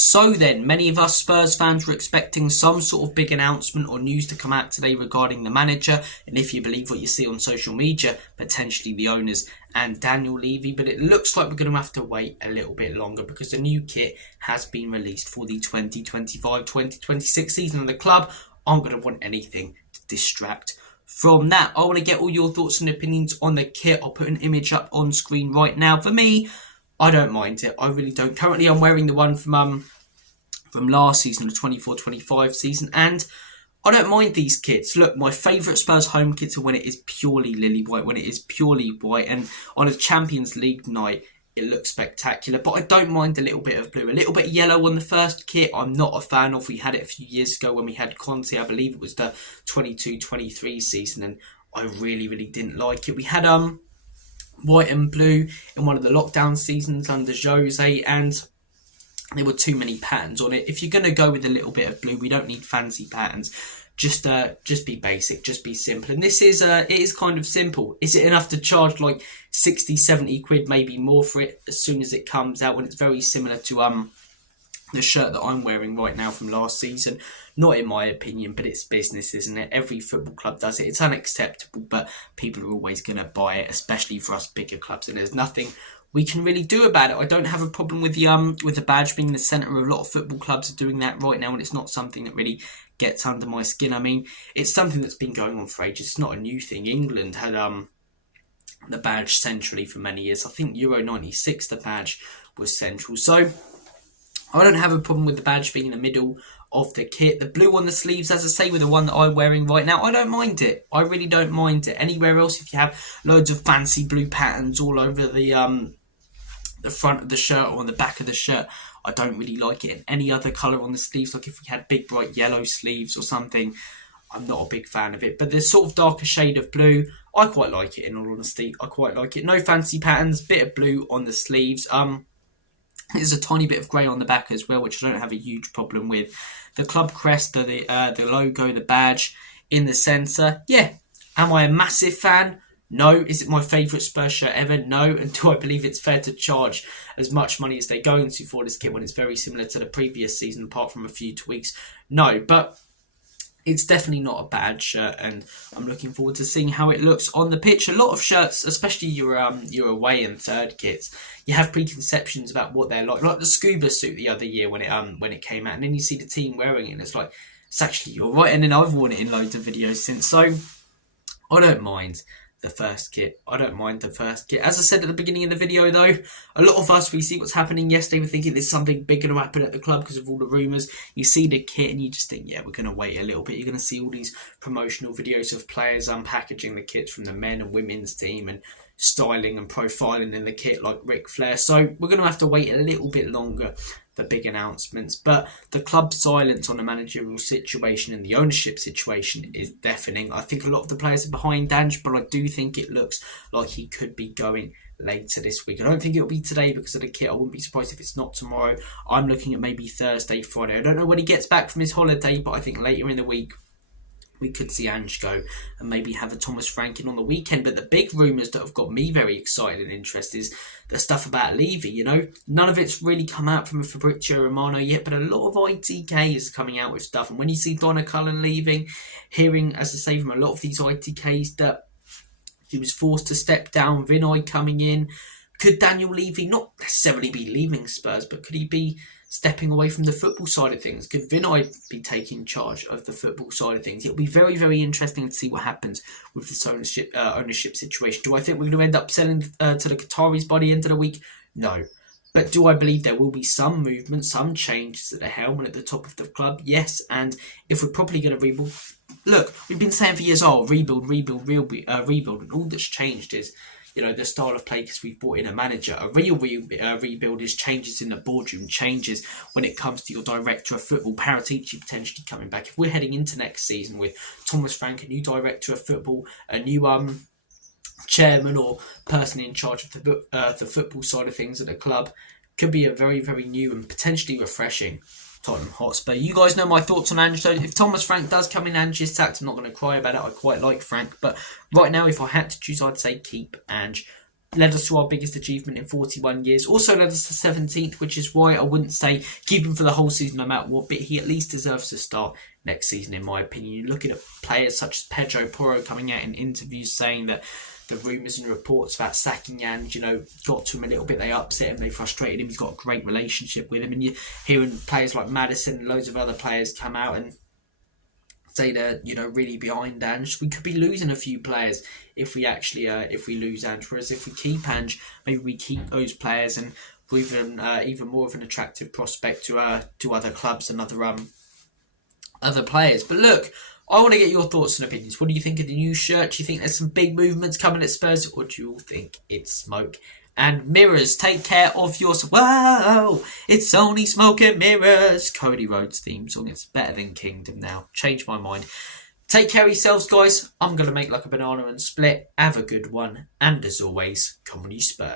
So then, many of us Spurs fans were expecting some sort of big announcement or news to come out today regarding the manager, and if you believe what you see on social media, potentially the owners and Daniel Levy. But it looks like we're going to have to wait a little bit longer because the new kit has been released for the 2025-2026 season, and the club aren't going to want anything to distract from that. I want to get all your thoughts and opinions on the kit. I'll put an image up on screen right now. For me, I don't mind it. I really don't. Currently, I'm wearing the one from last season, the 24-25 season, and I don't mind these kits. Look, my favourite Spurs home kits are when it is purely Lilywhite, when it is purely white, and on a Champions League night, it looks spectacular. But I don't mind a little bit of blue, a little bit of yellow on the first kit. I'm not a fan of. We had it a few years ago when we had Conte. I believe it was the 22-23 season, and I really, really didn't like it. We had white and blue in one of the lockdown seasons under Jose, and there were too many patterns on it. If you're going to go with a little bit of blue, we don't need fancy patterns. Just be basic, just be simple. And this is it is kind of simple. Is it enough to charge like 60, 70 quid, maybe more for it as soon as it comes out, when it's very similar to the shirt that I'm wearing right now from last season? Not in my opinion, but it's business, isn't it? Every football club does it. It's unacceptable, but people are always going to buy it, especially for us bigger clubs, and there's nothing we can really do about it. I don't have a problem with the badge being the centre. A lot of football clubs are doing that right now, and it's not something that really gets under my skin. I mean, it's something that's been going on for ages. It's not a new thing. England had the badge centrally for many years. I think Euro 96, the badge was central. So I don't have a problem with the badge being in the middle of the kit. The blue on the sleeves, as I say, with the one that I'm wearing right now, I don't mind it. I really don't mind it. Anywhere else, if you have loads of fancy blue patterns all over the front of the shirt or on the back of the shirt, I don't really like it. In any other colour on the sleeves, like if we had big bright yellow sleeves or something, I'm not a big fan of it. But this sort of darker shade of blue, I quite like it, in all honesty. I quite like it. No fancy patterns, bit of blue on the sleeves. There's a tiny bit of grey on the back as well, which I don't have a huge problem with. The club crest, the logo, the badge in the centre. Yeah. Am I a massive fan? No. Is it my favourite Spurs shirt ever? No. And do I believe it's fair to charge as much money as they're going to for this kit when it's very similar to the previous season, apart from a few tweaks? No. But it's definitely not a bad shirt, and I'm looking forward to seeing how it looks on the pitch. A lot of shirts, especially your away and third kits, you have preconceptions about what they're like the scuba suit the other year when it came out, and then you see the team wearing it, and it's like, it's actually all right. And then I've worn it in loads of videos since, so I don't mind the first kit. I don't mind the first kit. As I said at the beginning of the video though, a lot of us, we see what's happening yesterday, we're thinking there's something big going to happen at the club because of all the rumours. You see the kit and you just think, yeah, we're going to wait a little bit. You're going to see all these promotional videos of players unpackaging the kits from the men and women's team and styling and profiling in the kit like Ric Flair. So we're going to have to wait a little bit longer for big announcements. But the club's silence on the managerial situation and the ownership situation is deafening. I think a lot of the players are behind Ange, but I do think it looks like he could be going later this week. I don't think it'll be today because of the kit. I wouldn't be surprised if it's not tomorrow. I'm looking at maybe Thursday, Friday. I don't know when he gets back from his holiday, but I think later in the week we could see Ange go and maybe have a Thomas Frank in on the weekend. But the big rumours that have got me very excited and interested is the stuff about Levy. You know, none of it's really come out from Fabrizio Romano yet, but a lot of ITK is coming out with stuff. And when you see Donna Cullen leaving, hearing, as I say, from a lot of these ITKs that he was forced to step down, Vinay coming in, could Daniel Levy not necessarily be leaving Spurs, but could he be stepping away from the football side of things? Could Vinay be taking charge of the football side of things? It'll be very, very interesting to see what happens with this ownership situation. Do I think we're going to end up selling to the Qataris by the end of the week? No. But do I believe there will be some movement, some changes at the helm and at the top of the club? Yes. And if we're probably going to rebuild, look, we've been saying for years, rebuild. And all that's changed is, you know, the style of play because we've brought in a manager. A real rebuild is changes in the boardroom, changes when it comes to your director of football, Paratici potentially coming back. If we're heading into next season with Thomas Frank, a new director of football, a new chairman or person in charge of the football side of things at the club, could be a very, very new and potentially refreshing Tottenham Hotspur. You guys know my thoughts on Ange. So if Thomas Frank does come in, Ange is sacked. I'm not going to cry about it. I quite like Frank. But right now, if I had to choose, I'd say keep Ange. led us to our biggest achievement in 41 years. Also led us to 17th, which is why I wouldn't say keep him for the whole season no matter what, but he at least deserves to start next season, in my opinion. You're looking at players such as Pedro Porro coming out in interviews saying that the rumours and reports about sacking Jan, got to him a little bit. They upset him, they frustrated him. He's got a great relationship with him. And you're hearing players like Madison and loads of other players come out and say they're, really behind Ange. We could be losing a few players if we actually, if we lose Ange. Whereas if we keep Ange, maybe we keep those players and we're even more of an attractive prospect to other clubs and other players. But look, I want to get your thoughts and opinions. What do you think of the new shirt? Do you think there's some big movements coming at Spurs, or do you all think it's smoke and mirrors? Take care of yourself. Whoa, it's only smoke and mirrors. Cody Rhodes theme song. It's better than Kingdom now. Change my mind. Take care of yourselves, guys. I'm going to make like a banana and split. Have a good one. And as always, come on you Spurs.